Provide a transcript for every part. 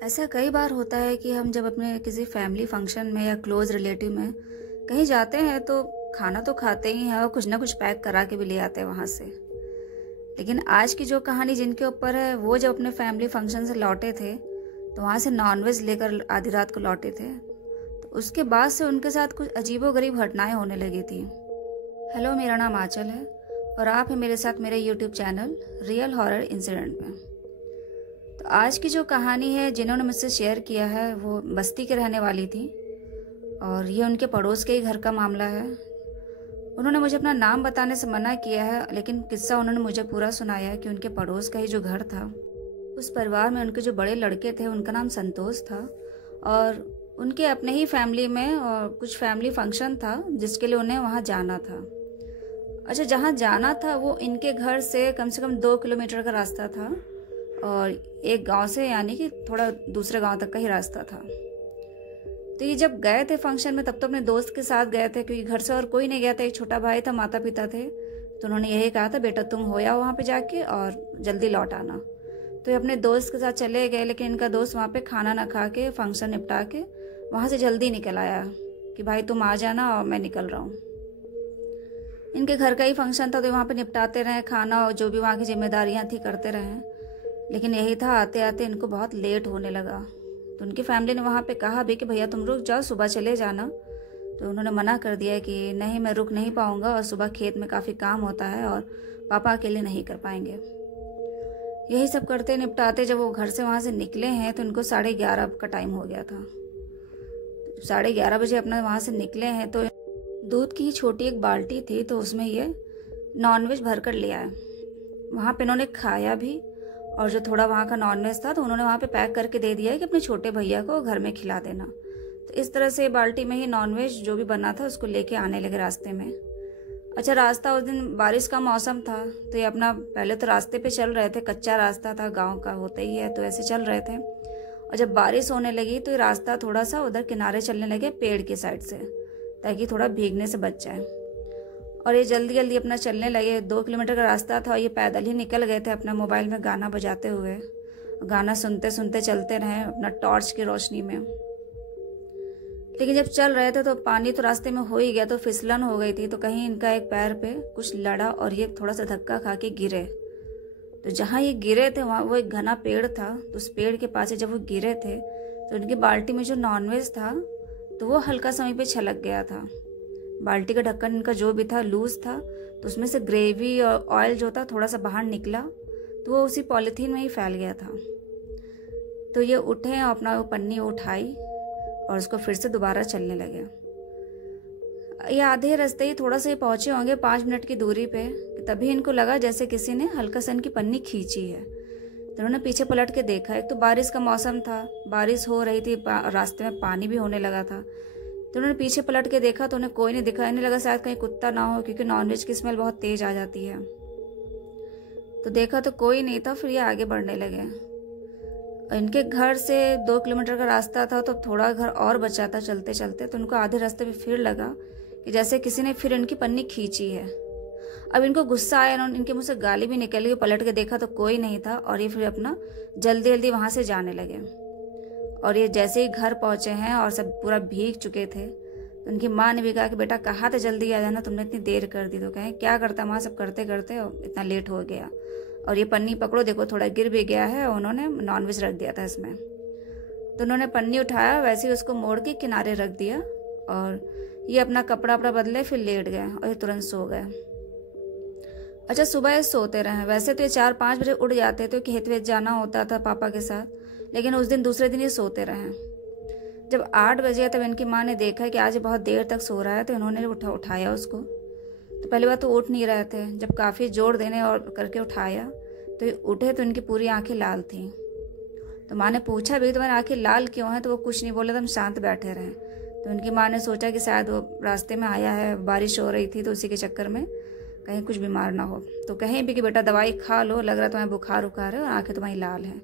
ऐसा कई बार होता है कि हम जब अपने किसी फैमिली फंक्शन में या क्लोज रिलेटिव में कहीं जाते हैं तो खाना तो खाते ही हैं और कुछ ना कुछ पैक करा के भी ले आते हैं वहाँ से। लेकिन आज की जो कहानी जिनके ऊपर है वो जब अपने फैमिली फंक्शन से लौटे थे तो वहाँ से नॉनवेज लेकर आधी रात को लौटे थे, तो उसके बाद से उनके साथ कुछ अजीबोगरीब घटनाएं होने लगी थी। हेलो, मेरा नाम आंचल है और आप हैं मेरे साथ मेरे YouTube channel real horror incident में। तो आज की जो कहानी है जिन्होंने मुझसे शेयर किया है वो बस्ती के रहने वाली थी और ये उनके पड़ोस के ही घर का मामला है। उन्होंने मुझे अपना नाम बताने से मना किया है, लेकिन किस्सा उन्होंने मुझे पूरा सुनाया है कि उनके पड़ोस का ही जो घर था, उस परिवार में उनके जो बड़े लड़के थे उनका नाम संतोष था और उनके अपने ही फैमिली में और कुछ फैमिली फंक्शन था जिसके लिए उन्हें वहाँ जाना था। अच्छा, जहाँ जाना था वो इनके घर से कम 2 किलोमीटर का रास्ता था और एक गांव से यानी कि थोड़ा दूसरे गांव तक का ही रास्ता था। तो ये जब गए थे फंक्शन में तब तो अपने दोस्त के साथ गए थे क्योंकि घर से और कोई नहीं गया था, एक छोटा भाई था, माता पिता थे। तो उन्होंने यही कहा था, बेटा तुम हो आओ वहाँ पे जाके और जल्दी लौट आना। तो ये अपने दोस्त के साथ चले गए, लेकिन इनका दोस्त वहाँ पे खाना ना खा के फंक्शन निपटा के वहाँ से जल्दी निकल आया कि भाई तुम आ जाना और मैं निकल रहा हूँ। इनके घर का ही फंक्शन था तो वहाँ पे निपटाते रहे खाना और जो भी वहाँ की जिम्मेदारियाँ थी करते रहे। लेकिन यही था, आते आते इनको बहुत लेट होने लगा। तो उनकी फैमिली ने वहाँ पे कहा भी कि भैया तुम रुक जाओ, सुबह चले जाना। तो उन्होंने मना कर दिया कि नहीं, मैं रुक नहीं पाऊँगा और सुबह खेत में काफ़ी काम होता है और पापा अकेले नहीं कर पाएंगे। यही सब करते निपटाते जब वो घर से वहाँ से निकले हैं तो इनको 11:30 का टाइम हो गया था। 11:30 बजे अपना वहाँ से निकले हैं तो दूध की छोटी एक बाल्टी थी तो उसमें ये नॉनवेज भर कर ले आए। वहाँ पे इन्होंने खाया भी और जो थोड़ा वहाँ का नॉनवेज था तो उन्होंने वहाँ पे पैक करके दे दिया है कि अपने छोटे भैया को घर में खिला देना। तो इस तरह से बाल्टी में ही नॉनवेज जो भी बना था उसको लेके आने लगे रास्ते में। अच्छा, रास्ता उस दिन बारिश का मौसम था तो ये अपना पहले तो रास्ते पे चल रहे थे, कच्चा रास्ता था, गाँव का होता ही है, तो ऐसे चल रहे थे। और जब बारिश होने लगी तो ये रास्ता थोड़ा सा उधर किनारे चलने लगे पेड़ की साइड से, ताकि थोड़ा भीगने से बच जाए। और ये जल्दी जल्दी अपना चलने लगे। 2 किलोमीटर का रास्ता था और ये पैदल ही निकल गए थे अपना मोबाइल में गाना बजाते हुए। गाना सुनते सुनते चलते रहे अपना टॉर्च की रोशनी में। लेकिन जब चल रहे थे तो पानी तो रास्ते में हो ही गया, तो फिसलन हो गई थी। तो कहीं इनका एक पैर पे कुछ लड़ा और ये थोड़ा सा धक्का खा के गिरे। तो जहाँ ये गिरे थे वहाँ वो एक घना पेड़ था, तो उस पेड़ के पास जब वो गिरे थे तो इनकी बाल्टी में जो नॉनवेज था तो वो हल्का सा वहीं पे छलक गया था। बाल्टी का ढक्कन इनका जो भी था लूज था, तो उसमें से ग्रेवी और ऑयल जो था थोड़ा सा बाहर निकला, तो वो उसी पॉलीथीन में ही फैल गया था। तो ये उठे और अपना वो पन्नी उठाई और उसको फिर से दोबारा चलने लगे। ये आधे रास्ते ही थोड़ा सा ही पहुंचे होंगे 5 मिनट की दूरी पे, तभी इनको लगा जैसे किसी ने हल्का सा इनकी पन्नी खींची है। तो उन्होंने पीछे पलट के देखा। एक तो बारिश का मौसम था, बारिश हो रही थी, रास्ते में पानी भी होने लगा था। तो उन्होंने पीछे पलट के देखा तो उन्हें कोई नहीं दिखा। इन्हें लगा शायद कहीं कुत्ता ना हो क्योंकि नॉनवेज की स्मेल बहुत तेज आ जाती है। तो देखा तो कोई नहीं था, फिर ये आगे बढ़ने लगे। इनके घर से 2 किलोमीटर का रास्ता था तो थोड़ा घर और बचा था चलते चलते। तो उनको आधे रास्ते पे फिर लगा कि जैसे किसी ने फिर इनकी पन्नी खींची है। अब इनको गुस्सा आया, इनके मुंह से गाली भी निकल गई। पलट के देखा तो कोई नहीं था और ये फिर अपना जल्दी जल्दी वहां से जाने लगे। और ये जैसे ही घर पहुंचे हैं और सब पूरा भीग चुके थे तो उनकी माँ ने भी कहा कि बेटा कहाँ थे, जल्दी आ जाना, तुमने इतनी देर कर दी। तो कहें क्या करता माँ, सब करते करते इतना लेट हो गया। और ये पन्नी पकड़ो, देखो थोड़ा गिर भी गया है, उन्होंने नॉनवेज रख दिया था इसमें। तो उन्होंने पन्नी उठाया, वैसे ही उसको मोड़ के किनारे रख दिया और ये अपना कपड़ा वपड़ा बदले फिर लेट गए और ये तुरंत सो गए। अच्छा, सुबह ये सोते रहे। वैसे तो ये 4-5 बजे उठ जाते थे, खेत वेत जाना होता था पापा के साथ, लेकिन उस दिन दूसरे दिन ये सोते रहे। जब 8 बजे तब इनकी माँ ने देखा कि आज बहुत देर तक सो रहा है तो इन्होंने उठाया उसको। तो पहली बार तो उठ नहीं रहे थे, जब काफ़ी जोर देने और करके उठाया तो ये उठे तो इनकी पूरी आंखें लाल थी। तो माँ ने पूछा भी तुम्हारी आंखें लाल क्यों हैं, तो वो कुछ नहीं बोले, तुम शांत बैठे रहे। तो उनकी माँ ने सोचा कि शायद वो रास्ते में आया है, बारिश हो रही थी तो उसी के चक्कर में कहीं कुछ बीमार ना हो। तो कहीं भी कि बेटा दवाई खा लो, लग रहा तुम्हें बुखार उखार है और आंखें तुम्हारी लाल हैं।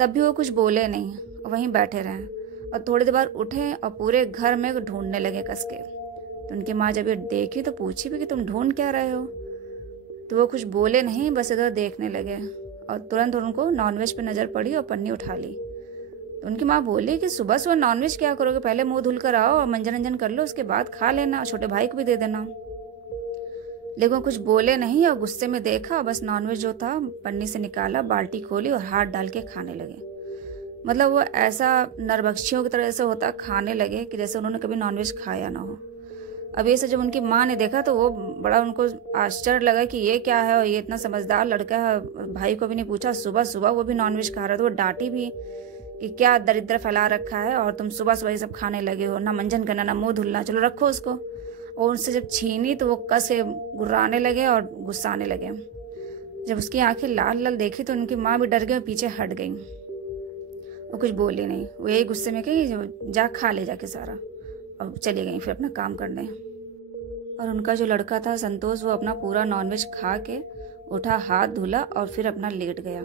तब भी वो कुछ बोले नहीं और वहीं बैठे रहे और थोड़ी देर बाद उठे और पूरे घर में ढूंढने लगे कस के। तो उनकी माँ जब ये देखी तो पूछी भी कि तुम ढूंढ क्या रहे हो। तो वो कुछ बोले नहीं, बस इधर देखने लगे और तुरंत उनको नॉनवेज पे नज़र पड़ी और पन्नी उठा ली तो उनकी माँ बोली कि सुबह सुबह नॉनवेज क्या करोगे, पहले मुंह धुल कर आओ और मंजन अंजन कर लो, उसके बाद खा लेना, छोटे भाई को भी दे देना। लेकिन वो कुछ बोले नहीं और गुस्से में देखा, बस नॉनवेज जो था पन्नी से निकाला, बाल्टी खोली और हाथ डाल के खाने लगे। मतलब वो ऐसा नरभक्षियों की तरह से होता, खाने लगे कि जैसे उन्होंने कभी नॉनवेज खाया ना हो। अब ये सब जब उनकी माँ ने देखा तो वो बड़ा उनको आश्चर्य लगा कि ये क्या है, और ये इतना समझदार लड़का है, भाई को भी नहीं पूछा, सुबह सुबह वो भी नॉनवेज खा रहा था। वो डांटी भी कि क्या दरिद्र फैला रखा है और तुम सुबह सुबह ये सब खाने लगे हो, ना मंजन करना ना मुंह धुलना, चलो रखो उसको। और उनसे जब छीनी तो वो कस से गुर्राने लगे और गुस्साने लगे। जब उसकी आंखें लाल लाल देखी तो उनकी माँ भी डर गई और पीछे हट गई। वो कुछ बोली नहीं, वो यही गुस्से में कही जा खा ले जाके सारा, और चली गई फिर अपना काम करने। और उनका जो लड़का था संतोष, वो अपना पूरा नॉनवेज खा के उठा, हाथ धुला और फिर अपना लेट गया।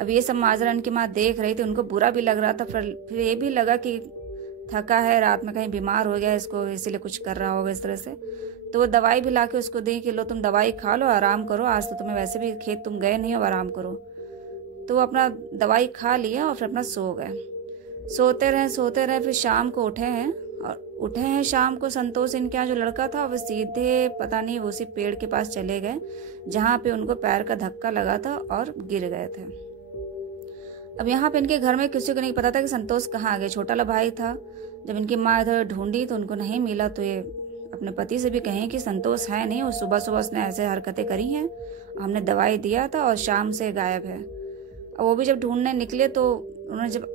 अब ये सब माजरा उनकी माँ देख रही थी, उनको बुरा भी लग रहा था, फिर ये भी लगा कि थका है, रात में कहीं बीमार हो गया इसको, इसीलिए कुछ कर रहा होगा इस तरह से। तो वो दवाई भी ला के उसको दी कि लो तुम दवाई खा लो, आराम करो, आज तो तुम्हें वैसे भी खेत तुम गए नहीं हो, आराम करो। तो वो अपना दवाई खा लिया और फिर अपना सो गए। सोते रहे, फिर शाम को उठे हैं शाम को संतोष, इनके यहाँ जो लड़का था वो सीधे पता नहीं वो उसी पेड़ के पास चले गए जहाँ पे उनको पैर का धक्का लगा था और गिर गए थे। अब यहाँ पे इनके घर में किसी को नहीं पता था कि संतोष कहाँ गए। छोटा ला भाई था, जब इनकी माँ इधर ढूंढी तो उनको नहीं मिला, तो ये अपने पति से भी कहें कि संतोष है नहीं, और सुबह सुबह उसने ऐसे हरकतें करी हैं, हमने दवाई दिया था और शाम से गायब है। और वो भी जब ढूंढने निकले तो उन्होंने जब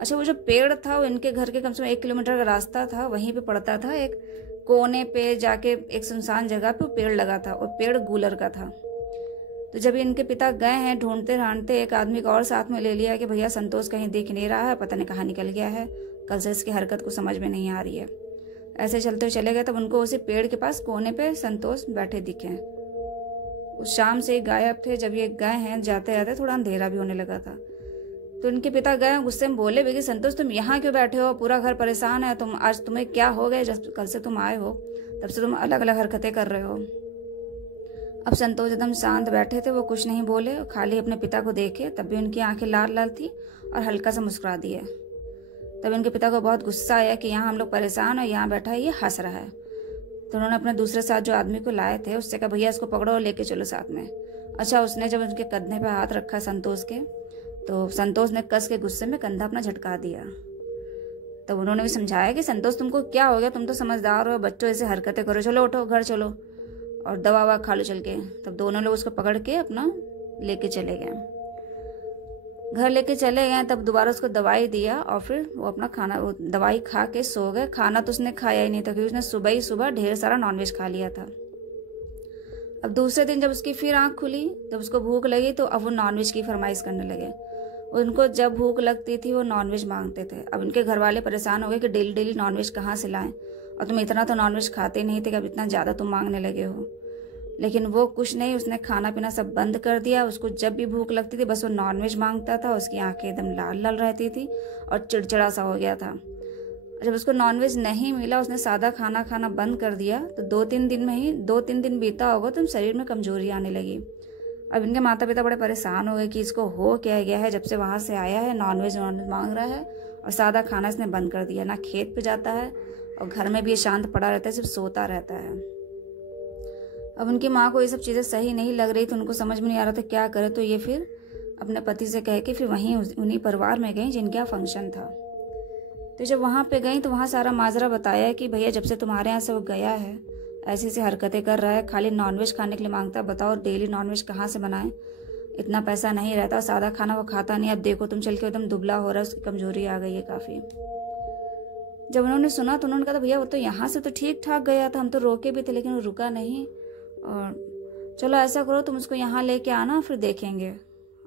अच्छा वो जो पेड़ था वो इनके घर के कम से कम 1 किलोमीटर का रास्ता था, वहीं पे पड़ता था, एक कोने पे जाके एक सुनसान जगह पे पेड़ लगा था, और पेड़ गूलर का था। तो जब इनके पिता गए हैं ढूंढते ढांढते, एक आदमी को और साथ में ले लिया कि भैया संतोष कहीं दिख नहीं रहा है, पता नहीं कहाँ निकल गया है, कल से इसकी हरकत को समझ में नहीं आ रही है। ऐसे चलते चले गए, तब उनको उसी पेड़ के पास कोने पे संतोष बैठे दिखे। उस शाम से ही गायब थे। जब ये गए हैं जाते जाते थोड़ा अंधेरा भी होने लगा था, तो इनके पिता गए, गुस्से में बोले कि संतोष तुम यहाँ क्यों बैठे हो, पूरा घर परेशान है, आज तुम्हें क्या हो गया, जब कल से तुम आए हो तब से तुम अलग अलग हरकतें कर रहे हो। अब संतोष एकदम शांत बैठे थे, वो कुछ नहीं बोले, खाली अपने पिता को देखे। तब भी उनकी आंखें लाल लाल थी और हल्का सा मुस्कुरा दिए। तब इनके पिता को बहुत गुस्सा आया कि यहाँ हम लोग परेशान और यहाँ बैठा है ये हंस रहा है। तो उन्होंने अपने दूसरे साथ जो आदमी को लाए थे उससे कहा भैया इसको पकड़ो और लेके चलो साथ में। अच्छा, उसने जब उनके कंधे पर हाथ रखा संतोष के, तो संतोष ने कस के गुस्से में कंधा अपना झटका दिया। तब उन्होंने भी समझाया कि संतोष तुमको क्या हो गया, तुम तो समझदार हो, बच्चों ऐसे हरकतें करो, चलो उठो घर चलो और दवा ववा खा लो चल के। तब दोनों लोग उसको पकड़ के अपना लेके चले गए, घर लेके चले गए। तब दोबारा उसको दवाई दिया और फिर वो अपना खाना, वो दवाई खा के सो गए। खाना तो उसने खाया ही नहीं था क्योंकि उसने सुबह ही सुबह ढेर सारा नॉनवेज खा लिया था। अब दूसरे दिन जब उसकी फिर आँख खुली, जब उसको भूख लगी, तो अब वो नॉनवेज की फरमाइश करने लगे। उनको जब भूख लगती थी वो नॉनवेज मांगते थे। अब इनके घर वाले परेशान हो गए कि डेली डेली नॉनवेज कहाँ से लाएं, और तुम इतना तो नॉनवेज खाते नहीं थे कि अब इतना ज़्यादा तुम मांगने लगे हो। लेकिन वो कुछ नहीं, उसने खाना पीना सब बंद कर दिया। उसको जब भी भूख लगती थी बस वो नॉनवेज मांगता था। उसकी आंखें एकदम लाल लाल रहती थी और चिड़चिड़ा सा हो गया था। जब उसको नॉनवेज नहीं मिला, उसने सादा खाना खाना बंद कर दिया। तो 2-3 दिन बीता होगा तो शरीर में कमजोरी आने लगी। अब इनके माता पिता बड़े परेशान हो गए कि इसको हो क्या गया है, जब से वहाँ से आया है नॉनवेज मांग रहा है और सादा खाना इसने बंद कर दिया। ना खेत पे जाता है और घर में भी ये शांत पड़ा रहता है, सिर्फ सोता रहता है। अब उनकी माँ को ये सब चीज़ें सही नहीं लग रही, तो उनको समझ में नहीं आ रहा था क्या करे। तो ये फिर अपने पति से कह के फिर वहीं उन्हीं परिवार में गई जिनके यहाँ फंक्शन था। तो जब वहाँ पे गई तो वहाँ सारा माजरा बताया कि भैया जब से तुम्हारे यहाँ से वो गया है ऐसी सी हरकतें कर रहा है, खाली नॉनवेज खाने के लिए मांगता है। बताओ डेली नॉनवेज कहाँ से बनाए, इतना पैसा नहीं रहता, सादा खाना वो खाता नहीं। अब देखो तुम चल के एकदम दुबला हो रहा है, उसकी कमजोरी आ गई है काफ़ी। जब उन्होंने सुना तो उन्होंने कहा भैया वो तो यहाँ से तो ठीक ठाक गया था, हम तो रोके भी थे लेकिन वो रुका नहीं। और चलो ऐसा करो तुम उसको यहाँ लेके आना, फिर देखेंगे,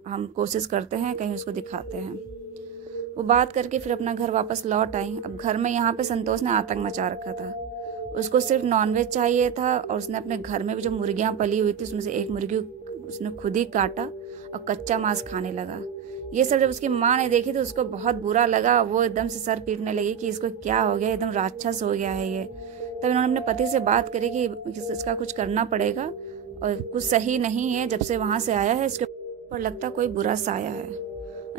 हम कोशिश करते हैं कहीं उसको दिखाते हैं। वो बात करके फिर अपना घर वापस लौट आई। अब घर में यहाँ पे संतोष ने आतंक मचा रखा था। उसको सिर्फ नॉनवेज चाहिए था और उसने अपने घर में भी जो मुर्गियाँ पली हुई थी उसमें से एक मुर्गी उसने खुद ही काटा और कच्चा मांस खाने लगा। ये सब जब उसकी माँ ने देखी तो उसको बहुत बुरा लगा। वो एकदम से सर पीटने लगी कि इसको क्या हो गया, एकदम राक्षस हो गया है ये। तब इन्होंने अपने पति से बात करी कि इसका कुछ करना पड़ेगा और कुछ सही नहीं है, जब से वहाँ से आया है इसके ऊपर लगता कोई बुरा साया है।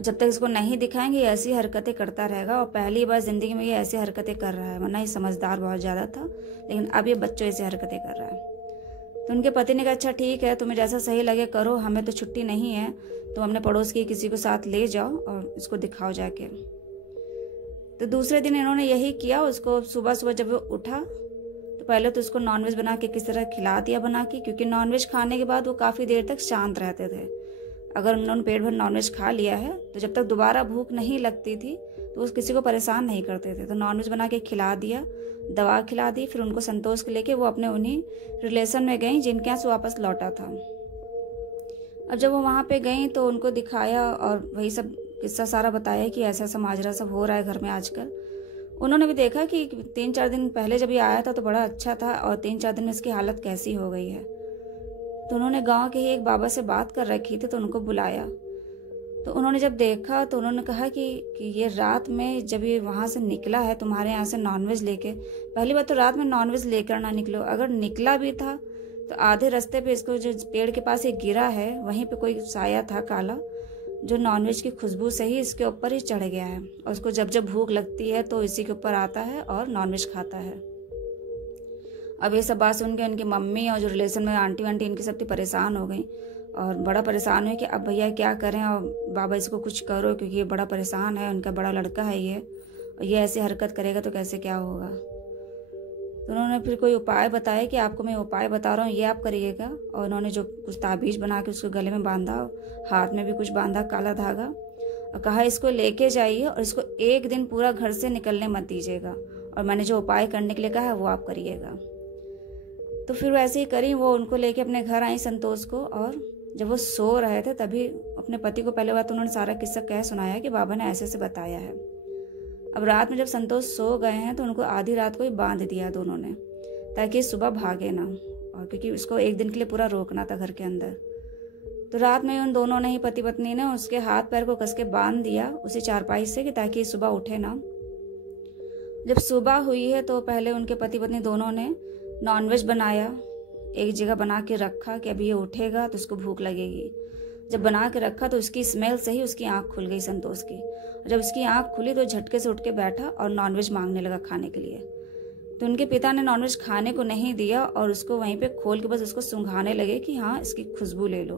जब तक इसको नहीं दिखाएंगे ये ऐसी हरकतें करता रहेगा, और पहली बार ज़िंदगी में ये ऐसी हरकतें कर रहा है, वरना ये समझदार बहुत ज़्यादा था, लेकिन अब ये बच्चों ऐसी हरकतें कर रहा है। तो उनके पति ने कहा अच्छा ठीक है, तुम्हें जैसा सही लगे करो, हमें तो छुट्टी नहीं है, तुम अपने पड़ोस की किसी को साथ ले जाओ और इसको दिखाओ जाके। तो दूसरे दिन इन्होंने यही किया। उसको सुबह सुबह जब वो उठा तो पहले तो उसको नॉनवेज बना के किस तरह खिला दिया बना के, क्योंकि नॉनवेज खाने के बाद वो काफ़ी देर तक शांत रहते थे। अगर उन्होंने पेट भर नॉनवेज खा लिया है तो जब तक दोबारा भूख नहीं लगती थी तो वो किसी को परेशान नहीं करते थे। तो नॉनवेज बना के खिला दिया, दवा खिला दी, फिर उनको संतोष के लेके वो अपने उन्हीं रिलेशन में गई जिनके यहाँ से वापस लौटा था। अब जब वो वहाँ पे गई तो उनको दिखाया और वही सब किस्सा सारा बताया कि ऐसा ऐसा माजरा सब हो रहा है घर में आजकल। उन्होंने भी देखा कि 3-4 दिन पहले जब ये आया था तो बड़ा अच्छा था, और 3-4 दिन में इसकी हालत कैसी हो गई है। तो उन्होंने गांव के ही एक बाबा से बात कर रखी थी, तो उनको बुलाया। तो उन्होंने जब देखा तो उन्होंने कहा कि ये रात में जब ये वहाँ से निकला है तुम्हारे यहाँ से नॉनवेज लेके, पहली बात तो रात में नॉनवेज लेकर ना निकलो, अगर निकला भी था तो आधे रास्ते पे इसको जो पेड़ के पास एक गिरा है वहीं पे कोई साया था काला, जो नॉनवेज की खुशबू से ही इसके ऊपर ही चढ़ गया है, और उसको जब जब भूख लगती है तो इसी के ऊपर आता है और नॉनवेज खाता है। अब ये सब बात सुन के उनकी मम्मी और जो रिलेशन में आंटी वांटी इनकी सब परेशान हो गई, और बड़ा परेशान हुई कि अब भैया क्या करें, और बाबा इसको कुछ करो क्योंकि ये बड़ा परेशान है, उनका बड़ा लड़का है ये, और ये ऐसी हरकत करेगा तो कैसे क्या होगा। तो उन्होंने फिर कोई उपाय बताया कि आपको मैं उपाय बता रहा हूँ ये आप करिएगा, और उन्होंने जो कुछ ताबीज बना के उसको गले में बांधा, हाथ में भी कुछ बांधा काला धागा, और कहा इसको लेके जाइए और इसको एक दिन पूरा घर से निकलने मत दीजिएगा, और मैंने जो उपाय करने के लिए कहा है वो आप करिएगा। तो फिर वैसे ही करी, वो उनको लेके अपने घर आई संतोष को, और जब वो सो रहे थे तभी अपने पति को पहले बात उन्होंने सारा किस्सा कह सुनाया कि बाबा ने ऐसे ऐसे बताया है। अब रात में जब संतोष सो गए हैं तो उनको आधी रात को ही बांध दिया दोनों ने, ताकि सुबह भागे ना, और क्योंकि उसको एक दिन के लिए पूरा रोकना था घर के अंदर। तो रात में उन दोनों ने ही पति पत्नी ने उसके हाथ पैर को कस के बांध दिया उसी चारपाई से कि ताकि सुबह उठे ना। जब सुबह हुई है तो पहले उनके पति पत्नी दोनों ने नॉनवेज बनाया, एक जगह बना के रखा कि अभी ये उठेगा तो उसको भूख लगेगी। जब बना के रखा तो उसकी स्मेल से ही उसकी आंख खुल गई संतोष की। जब उसकी आंख खुली तो झटके से उठ के बैठा और नॉनवेज मांगने लगा खाने के लिए। तो उनके पिता ने नॉनवेज खाने को नहीं दिया और उसको वहीं पे खोल के बस उसको सूंघाने लगे कि हाँ इसकी खुशबू ले लो,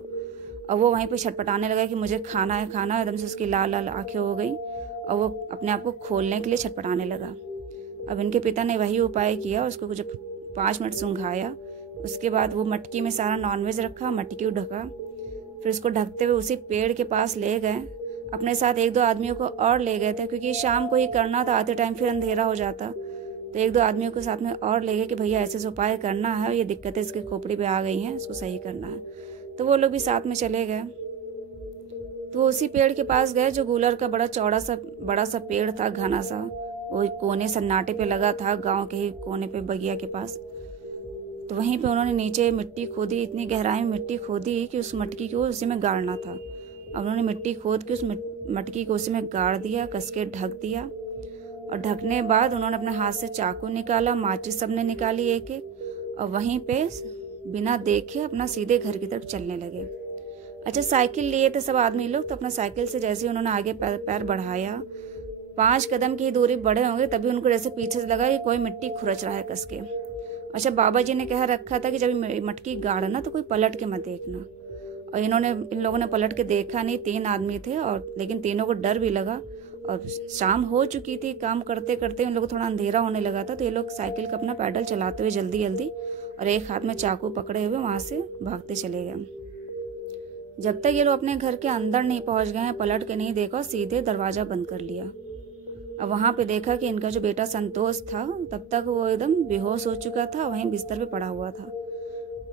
और वो वहीं पे छटपटाने लगा कि मुझे खाना है खाना है। एकदम से उसकी लाल लाल आंखें हो गई और वो अपने आप को खोलने के लिए छटपटाने लगा। अब इनके पिता ने वही उपाय किया, उसको कुछ 5 मिनट सूंघाया, उसके बाद वो मटकी में सारा नॉनवेज रखा, मटकी को ढका, फिर उसको ढकते हुए उसी पेड़ के पास ले गए। अपने साथ 1-2 आदमियों को और ले गए थे क्योंकि शाम को ही करना था, आते टाइम फिर अंधेरा हो जाता। तो 1-2 आदमियों को साथ में और ले गए कि भैया ऐसे उपाय करना है, ये दिक्कतें इसके खोपड़ी पे आ गई हैं, इसको सही करना है। तो वो लोग भी साथ में चले गए। तो वो उसी पेड़ के पास गए जो गूलर का बड़ा सा पेड़ था, घना सा, वो कोने सन्नाटे पे लगा था, गांव के ही कोने पे बगिया के पास। तो वहीं पे उन्होंने नीचे मिट्टी खोदी, इतनी गहराई में मिट्टी खोदी कि उस मटकी को उसी में गाड़ना था। अब उन्होंने मिट्टी खोद के उस मटकी को उसी में गाड़ दिया, कस के ढक दिया, और ढकने के बाद उन्होंने अपने हाथ से चाकू निकाला, माचिस सबने निकाली एक एक, और वहीं पे बिना देखे अपना सीधे घर की तरफ चलने लगे। अच्छा, साइकिल लिए थे सब आदमी लोग, तो अपना साइकिल से जैसे उन्होंने आगे पैर बढ़ाया, 5 कदम की दूरी बढ़े होंगे तभी उनको जैसे पीछे से लगा कि कोई मिट्टी खुरच रहा है कस के। अच्छा, बाबा जी ने कह रखा था कि जब मटकी गाड़ना तो कोई पलट के मत देखना, और इन लोगों ने पलट के देखा नहीं। 3 आदमी थे, और लेकिन तीनों को डर भी लगा, और शाम हो चुकी थी, काम करते करते इन लोगों को थोड़ा अंधेरा होने लगा था। तो ये लोग साइकिल का अपना पैडल चलाते हुए जल्दी जल्दी और एक हाथ में चाकू पकड़े हुए वहां से भागते चले गए। जब तक ये लोग अपने घर के अंदर नहीं पहुंच गए हैं, पलट के नहीं देखा, सीधे दरवाजा बंद कर लिया। अब वहां पे देखा कि इनका जो बेटा संतोष था तब तक वो एकदम बेहोश हो चुका था, वहीं बिस्तर पे पड़ा हुआ था।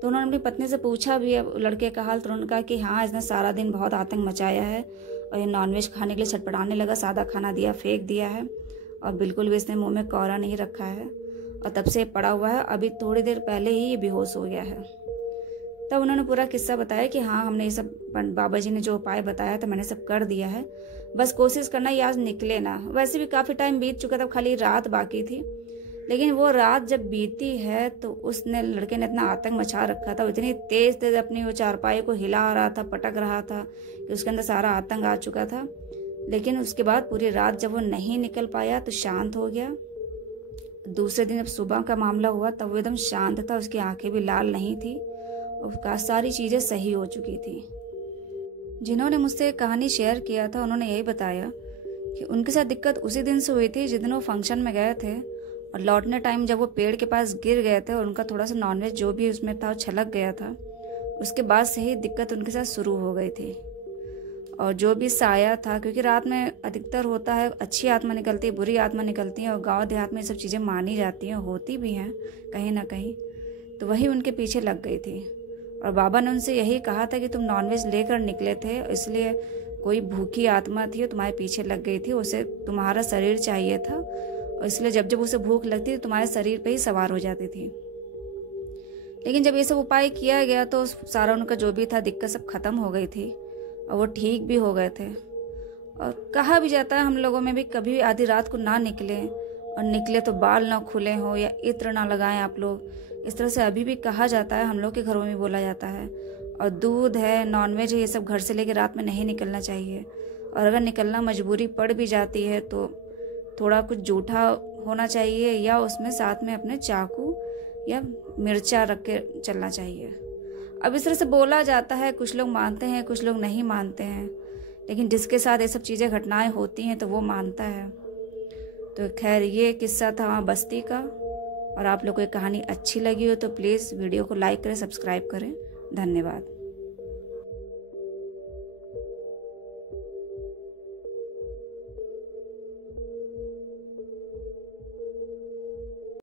तो उन्होंने अपनी पत्नी से पूछा भी अब लड़के का हाल, तो उन्होंने कहा कि हाँ, इसने सारा दिन बहुत आतंक मचाया है, और ये नॉनवेज खाने के लिए छटपटाने लगा, सादा खाना दिया फेंक दिया है, और बिल्कुल भी इसने मुंह में कौरा नहीं रखा है, और तब से पड़ा हुआ है, अभी थोड़ी देर पहले ही ये बेहोश हो गया है। तब उन्होंने पूरा किस्सा बताया कि हाँ, हमने ये सब बाबा जी ने जो उपाय बताया था मैंने सब कर दिया है, बस कोशिश करना ये आज निकले ना। वैसे भी काफ़ी टाइम बीत चुका था, खाली रात बाकी थी, लेकिन वो रात जब बीती है तो उसने लड़के ने इतना आतंक मचा रखा था, इतनी तेज तेज अपनी वो चारपाई को हिला रहा था, पटक रहा था कि उसके अंदर सारा आतंक आ चुका था लेकिन उसके बाद पूरी रात जब वो नहीं निकल पाया तो शांत हो गया। दूसरे दिन जब सुबह का मामला हुआ तब वो एकदम शांत था, उसकी आंखें भी लाल नहीं थी और उसका सारी चीज़ें सही हो चुकी थी। जिन्होंने मुझसे कहानी शेयर किया था उन्होंने यही बताया कि उनके साथ दिक्कत उसी दिन से हुई थी जिस दिन वो फंक्शन में गए थे, और लौटने टाइम जब वो पेड़ के पास गिर गए थे और उनका थोड़ा सा नॉनवेज जो भी उसमें था वो छलक गया था, उसके बाद से ही दिक्कत उनके साथ शुरू हो गई थी। और जो भी साया था, क्योंकि रात में अधिकतर होता है अच्छी आत्मा निकलती है, बुरी आत्मा निकलती है, और गांव देहात में ये सब चीज़ें मानी जाती हैं, होती भी हैं कहीं ना कहीं, तो वही उनके पीछे लग गई थी। और बाबा ने उनसे यही कहा था कि तुम नॉनवेज लेकर निकले थे, इसलिए कोई भूखी आत्मा थी और तुम्हारे पीछे लग गई थी, उसे तुम्हारा शरीर चाहिए था, और इसलिए जब जब उसे भूख लगती तो तुम्हारे शरीर पे ही सवार हो जाती थी। लेकिन जब ये सब उपाय किया गया तो सारा उनका जो भी था दिक्कत सब खत्म हो गई थी और वो ठीक भी हो गए थे। और कहा भी जाता है हम लोगों में भी, कभी आधी रात को ना निकलें, और निकले तो बाल ना खुले हों या इत्र ना लगाएं आप लोग, इस तरह से अभी भी कहा जाता है, हम लोग के घरों में भी बोला जाता है। और दूध है, नॉनवेज है, ये सब घर से लेके रात में नहीं निकलना चाहिए। और अगर निकलना मजबूरी पड़ भी जाती है तो थोड़ा कुछ जूठा होना चाहिए, या उसमें साथ में अपने चाकू या मिर्चा रख के चलना चाहिए। अब इस तरह से बोला जाता है, कुछ लोग मानते हैं कुछ लोग नहीं मानते हैं, लेकिन जिसके साथ ये सब चीज़ें घटनाएं होती हैं तो वो मानता है। तो खैर ये किस्सा था वहाँ बस्ती का, और आप लोग को ये कहानी अच्छी लगी हो तो प्लीज़ वीडियो को लाइक करें, सब्सक्राइब करें। धन्यवाद।